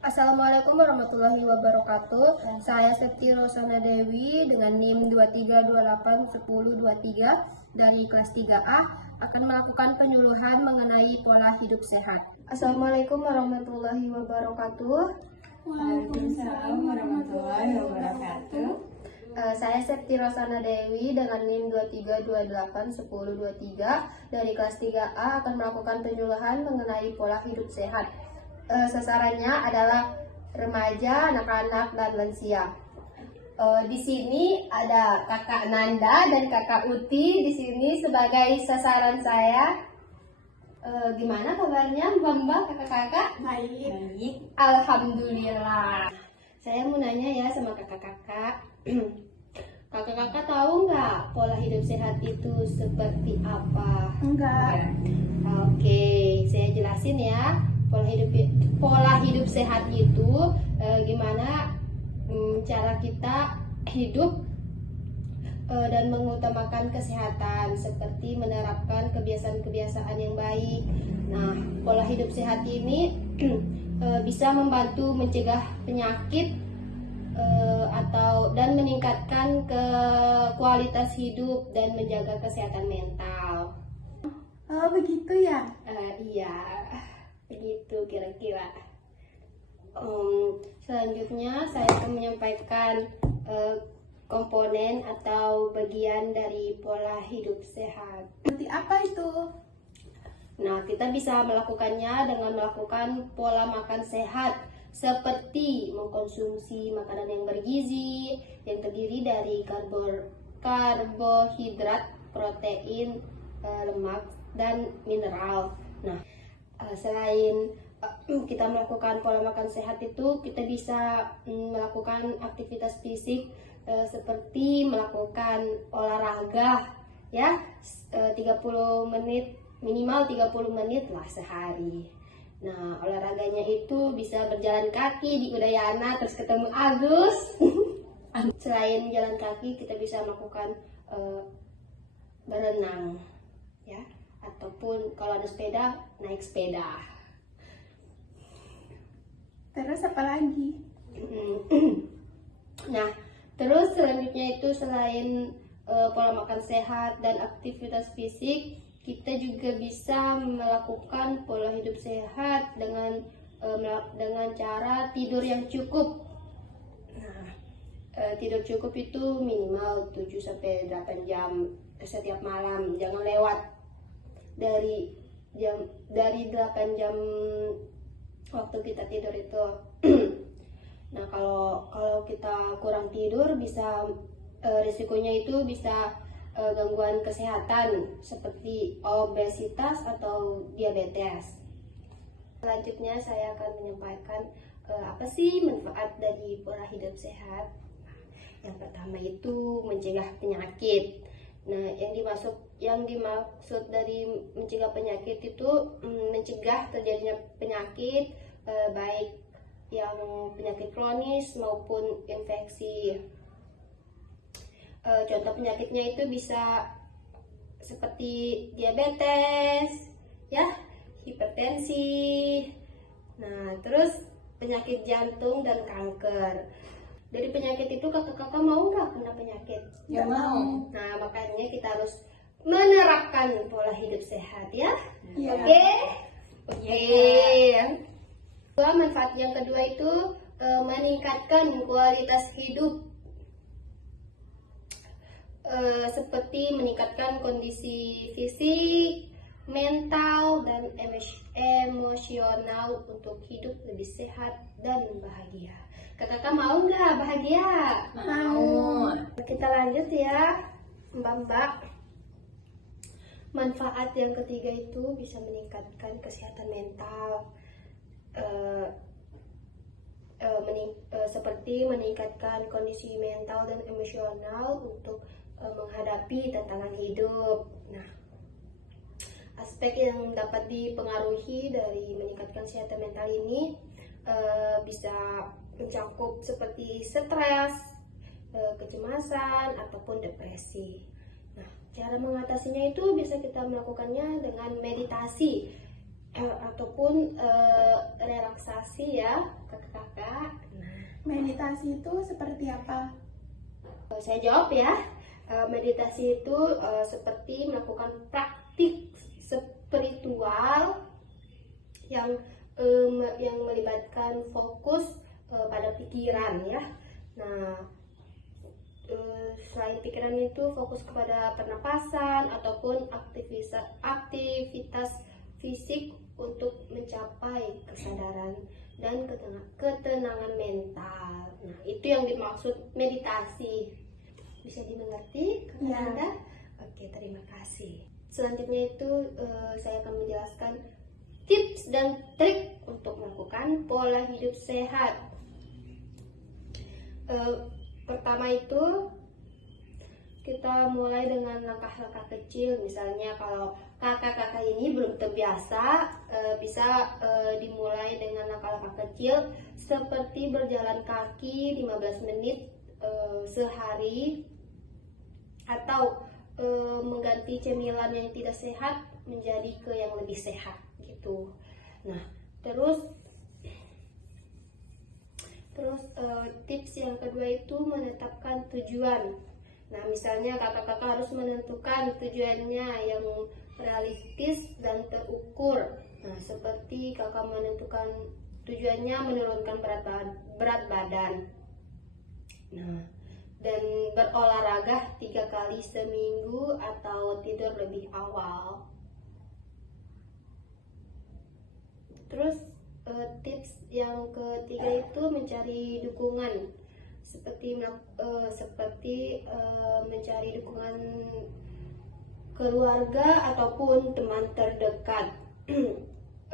Assalamualaikum warahmatullahi wabarakatuh. Saya Septi Rosana Dewi dengan NIM 23281023 dari kelas 3A akan melakukan penyuluhan mengenai pola hidup sehat. Assalamualaikum warahmatullahi wabarakatuh. Waalaikumsalam warahmatullahi wabarakatuh. Saya Septi Rosana Dewi dengan NIM 23281023 dari kelas 3A akan melakukan penyuluhan mengenai pola hidup sehat. Sasarannya adalah remaja, anak-anak, dan lansia. Di sini ada Kakak Nanda dan Kakak Uti di sini sebagai sasaran saya. Gimana kabarnya, Mbak, kakak-kakak? Baik. Alhamdulillah. Saya mau nanya ya sama kakak-kakak. Kakak-kakak tahu nggak pola hidup sehat itu seperti apa? Enggak. Oke, saya jelasin ya. Pola hidup sehat itu gimana cara kita hidup dan mengutamakan kesehatan, seperti menerapkan kebiasaan-kebiasaan yang baik. Nah, pola hidup sehat ini bisa membantu mencegah penyakit dan meningkatkan kualitas hidup dan menjaga kesehatan mental. Oh, begitu ya? Iya, begitu kira-kira. Selanjutnya saya akan menyampaikan komponen atau bagian dari pola hidup sehat. Seperti apa itu? Nah, kita bisa melakukannya dengan melakukan pola makan sehat, seperti mengkonsumsi makanan yang bergizi, yang terdiri dari karbohidrat, protein, lemak, dan mineral. Nah, selain kita melakukan pola makan sehat itu, kita bisa melakukan aktivitas fisik seperti melakukan olahraga ya, 30 menit, minimal 30 menit lah sehari. Nah, olahraganya itu bisa berjalan kaki di Udayana terus ketemu Agus. Selain jalan kaki, kita bisa melakukan berenang ya, ataupun kalau ada sepeda, naik sepeda. Terus apa lagi? Nah, terus selanjutnya itu selain pola makan sehat dan aktivitas fisik, kita juga bisa melakukan pola hidup sehat dengan cara tidur yang cukup. Nah, tidur cukup itu minimal 7-8 jam setiap malam. Jangan lewat dari 8 jam waktu kita tidur itu. Nah, kalau kita kurang tidur, bisa risikonya itu bisa gangguan kesehatan seperti obesitas atau diabetes. Selanjutnya saya akan menyampaikan apa sih manfaat dari pola hidup sehat. Yang pertama itu mencegah penyakit. Nah, yang dimaksud dari mencegah penyakit itu mencegah terjadinya penyakit, baik yang penyakit kronis maupun infeksi. Contoh penyakitnya itu bisa seperti diabetes, ya, hipertensi. Nah, terus penyakit jantung dan kanker. Dari penyakit itu kakak-kakak mau nggak kena penyakit? Nggak mau. Nah, makanya kita harus menerapkan pola hidup sehat ya. Iya. Oke. Manfaat yang kedua itu meningkatkan kualitas hidup, seperti meningkatkan kondisi fisik, mental, dan emosional untuk hidup lebih sehat dan bahagia. Kakak mau nggak bahagia? Mau. Kita lanjut ya, Mbak. Manfaat yang ketiga itu bisa meningkatkan kesehatan mental, seperti meningkatkan kondisi mental dan emosional untuk menghadapi tantangan hidup. Nah, aspek yang dapat dipengaruhi dari meningkatkan kesehatan mental ini bisa mencakup seperti stres, kecemasan, ataupun depresi. Nah, cara mengatasinya itu bisa kita melakukannya dengan meditasi. ataupun relaksasi ya kakak-kakak. Nah, Meditasi itu seperti apa? saya jawab ya. Meditasi itu seperti melakukan praktik spiritual yang melibatkan fokus pada pikiran ya. Nah, selain pikiran itu fokus kepada pernapasan ataupun aktivitas fisik untuk mencapai kesadaran dan ketenangan mental. Nah, itu yang dimaksud meditasi. Bisa dimengerti, Kakak Ya. Anda? Oke, terima kasih. Selanjutnya itu saya akan menjelaskan tips dan trik untuk melakukan pola hidup sehat. Pertama itu kita mulai dengan langkah-langkah kecil. Misalnya kalau kakak-kakak ini belum terbiasa, bisa dimulai dengan langkah-langkah kecil seperti berjalan kaki 15 menit sehari, atau mengganti cemilan yang tidak sehat menjadi ke yang lebih sehat gitu. Nah, terus tips yang kedua itu menetapkan tujuan. Nah, misalnya kakak-kakak harus menentukan tujuannya yang realistis dan terukur. Nah, seperti kakak menentukan tujuannya menurunkan berat badan. Nah, dan berolahraga 3 kali seminggu atau tidur lebih awal. Terus tips yang ketiga itu mencari dukungan, seperti mencari dukungan keluarga ataupun teman terdekat.